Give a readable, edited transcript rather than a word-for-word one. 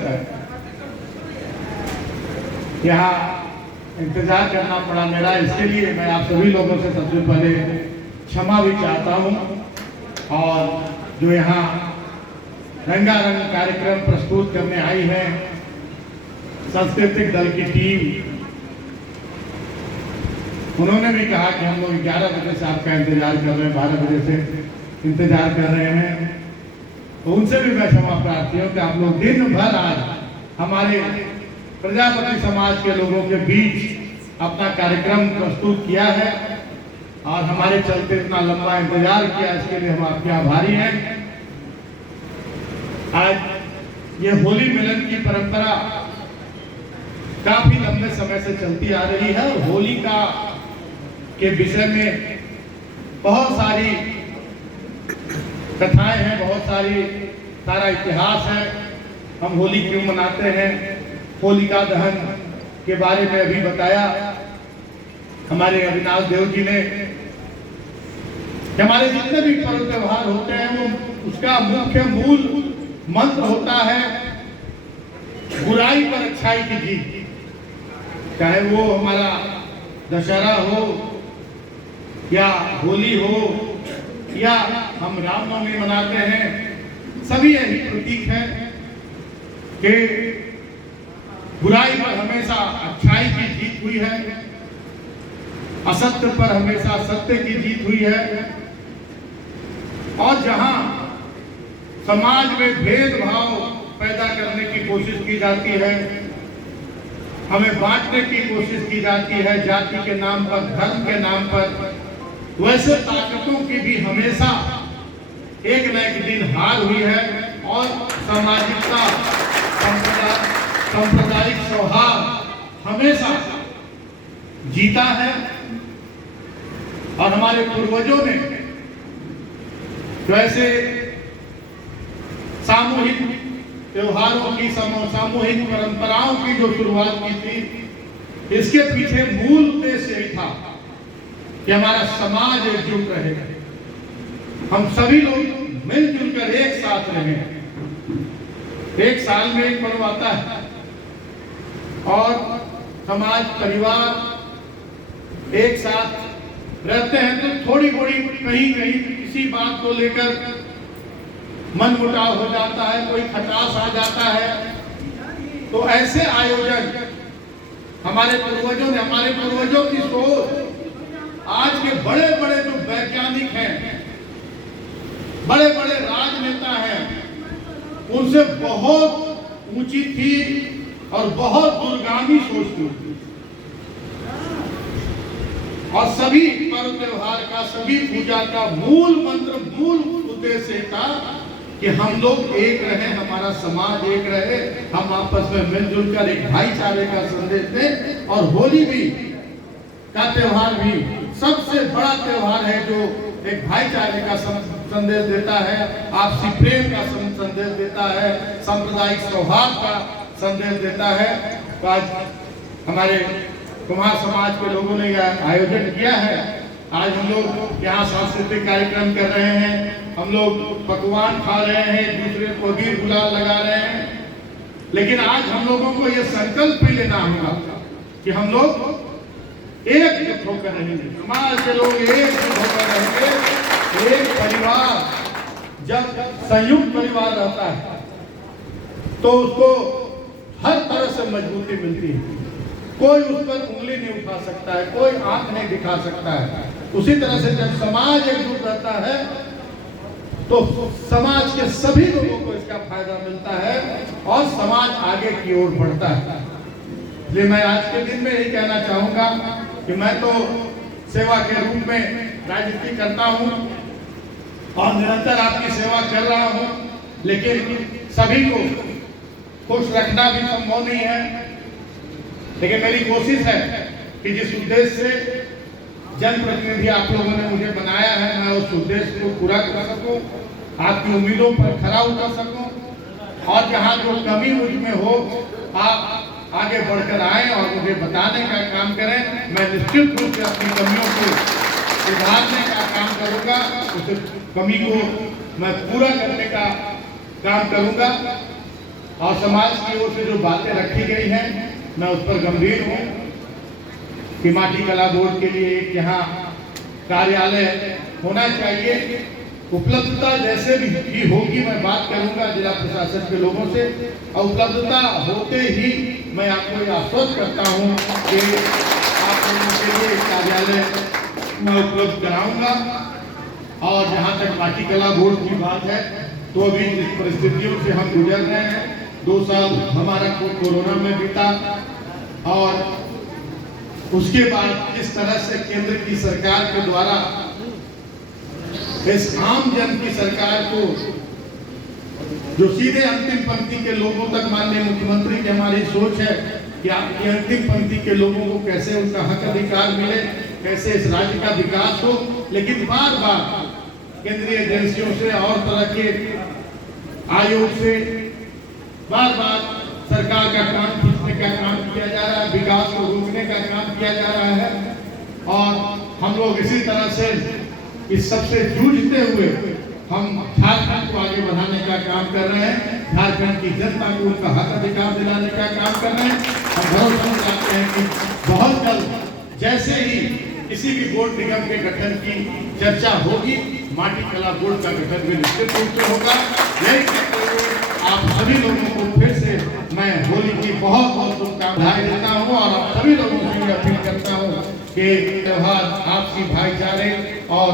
रहता है। यहाँ इंतजार करना पड़ा मेरा, इसके लिए मैं आप सभी लोगों से सबसे पहले क्षमा भी चाहता हूँ। और जो यहाँ रंगारंग कार्यक्रम प्रस्तुत करने आई है सांस्कृतिक दल की टीम, उन्होंने भी कहा कि हम लोग 11 बजे से आपका इंतजार कर रहे हैं, 12 बजे से इंतजार कर रहे हैं, तो उनसे भी मैं क्षमा प्रार्थी हूँ कि आप लोग दिन भर आज हमारे प्रजापति समाज के लोगों के बीच अपना कार्यक्रम प्रस्तुत किया है और हमारे चलते इतना लंबा इंतजार किया, इसके लिए हम आपके आभारी हैं। आज ये होली मिलन की परंपरा काफी लंबे समय से चलती आ रही है और होली के विषय में बहुत सारी कथाएं हैं, बहुत सारा इतिहास है। हम होली क्यों मनाते हैं, होलिका दहन के बारे में अभी बताया हमारे अविनाश देव जी ने। हमारे जितने भी पर्व त्योहार होते हैं वो उसका मुख्य मूल मंत्र होता है बुराई पर अच्छाई की जीत। चाहे वो हमारा दशहरा हो या होली हो या हम रामनवमी मनाते हैं, सभी यही प्रतीक है कि बुराई पर हमेशा अच्छाई की जीत हुई है, असत्य पर हमेशा सत्य की जीत हुई है। और जहां समाज में भेदभाव पैदा करने की कोशिश की जाती है, हमें बांटने की कोशिश की जाती है जाति के नाम पर, धर्म के नाम पर, वैसे ताकतों की भी हमेशा एक न एक दिन हार हुई है और सामाजिकता, सांप्रदायिक सौहार्द हमेशा जीता है। और हमारे पूर्वजों ने वैसे सामूहिक त्योहारों की, सामूहिक परंपराओं की जो शुरुआत की थी, इसके पीछे मूल उद्देश्य यही था कि हमारा समाज एकजुट रहे, हम सभी लोग मिलजुल कर एक साथ रहें। एक साल में एक पर्व आता है और समाज परिवार एक साथ रहते हैं तो थोड़ी बड़ी कहीं कहीं किसी बात को लेकर मन मुटाव हो जाता है, कोई खटास आ जाता है। तो ऐसे आयोजन हमारे पूर्वजों की सोच आज के बड़े बड़े जो वैज्ञानिक हैं, बड़े बड़े राजनेता हैं, उनसे बहुत ऊंची थी और बहुत दूरगामी सोच थी। और सभी पर्व त्योहार का, सभी पूजा का मूल मंत्र, मूल उद्देश्य था कि हम लोग एक रहे, हमारा समाज एक रहे, हम आपस में मिलजुल कर एक भाईचारे का संदेश दें। और होली भी का त्योहार भी सबसे बड़ा त्योहार है जो एक भाईचारे का संदेश देता है, आपसी प्रेम का संदेश देता है, सांप्रदायिक सौहार्द का संदेश देता है। तो आज हमारे कुम्हार समाज के लोगों ने यह आयोजन किया है। आज हम लोग यहाँ सांस्कृतिक कार्यक्रम कर रहे हैं, हम लोग पकवान खा रहे हैं, एक दूसरे को अबीर गुलाल लगा रहे हैं। लेकिन आज हम लोगों को यह संकल्प भी लेना होगा कि हम लोग एकजुट होकर रहेंगे, समाज के लोग एकजुट होकर रहेंगे। एक परिवार जब संयुक्त परिवार रहता है तो उसको हर तरह से मजबूती मिलती है, कोई उस पर उंगली नहीं उठा सकता है, कोई आंख नहीं दिखा सकता है। उसी तरह से जब समाज एकजुट रहता है तो समाज के सभी लोगों को इसका फायदा मिलता है और समाज आगे की ओर बढ़ता है। इसलिए मैं आज के दिन में यही कहना चाहूंगा कि मैं तो सेवा के रूप में राजनीति करता हूं और निरंतर आपकी सेवा कर रहा हूं, लेकिन सभी को खुश रखना भी संभव नहीं है। लेकिन मेरी कोशिश है कि जिस उद्देश्य से जनप्रतिनिधि आप लोगों ने मुझे बनाया है, मैं उस उद्देश्य को पूरा कर सकूं, आपकी उम्मीदों पर खरा उतर सकूं और जहां जो कमी मुझ में हो आप आगे बढ़कर आए और मुझे बताने का काम करें। मैं निश्चित रूप से अपनी कमियों को सुधारने का काम करूंगा, उस कमी को मैं पूरा करने का काम करूंगा। और समाज की ओर से जो बातें रखी गई हैं मैं उस पर गंभीर हूँ कि माटी कला बोर्ड के लिए एक यहाँ कार्यालय होना चाहिए। उपलब्धता जैसे भी होगी मैं बात करूंगा जिला प्रशासन के लोगों से, और उपलब्धता होते ही मैं आपको यह आश्वस्त करता हूं कि आप लोगों के लिए कार्यालय मैं उपलब्ध कराऊंगा। और जहां तक माटी कला बोर्ड की बात है तो अभी जिस परिस्थितियों से हम गुजर रहे हैं, 2 साल हमारा कोरोना में बीता और उसके बाद किस तरह से केंद्र की सरकार के द्वारा इस आम जन की सरकार को जो सीधे अंतिम पंक्ति के लोगों तक, माननीय मुख्यमंत्री की हमारी सोच है कि आपकी अंतिम पंक्ति के लोगों को कैसे उनका हक अधिकार मिले, कैसे इस राज्य का विकास हो। लेकिन बार बार केंद्रीय एजेंसियों से और तरह के आयोग से बार बार सरकार का काम खींचने का काम किया जा रहा है, विकास को रोकने का काम किया जा रहा है। और हम लोग इसी तरह से इस सबसे जूझते हुए हम झारखंड को आगे बढ़ाने का काम कर रहे हैं, झारखंड की जनता को उनका हक अधिकार दिलाने का काम कर रहे हैं। और भरोसा चाहते हैं कि बहुत जल्द जैसे ही किसी भी बोर्ड निगम के गठन की चर्चा होगी, माटी कला बोर्ड का गठन भी निश्चित रूप से होगा। यही कहते हुए आप सभी लोगों को फिर से मैं होली की बहुत बहुत शुभकामनाएं देता हूँ और आप सभी लोगों से अपील करता हूँ कि त्योहार आपसी भाईचारे और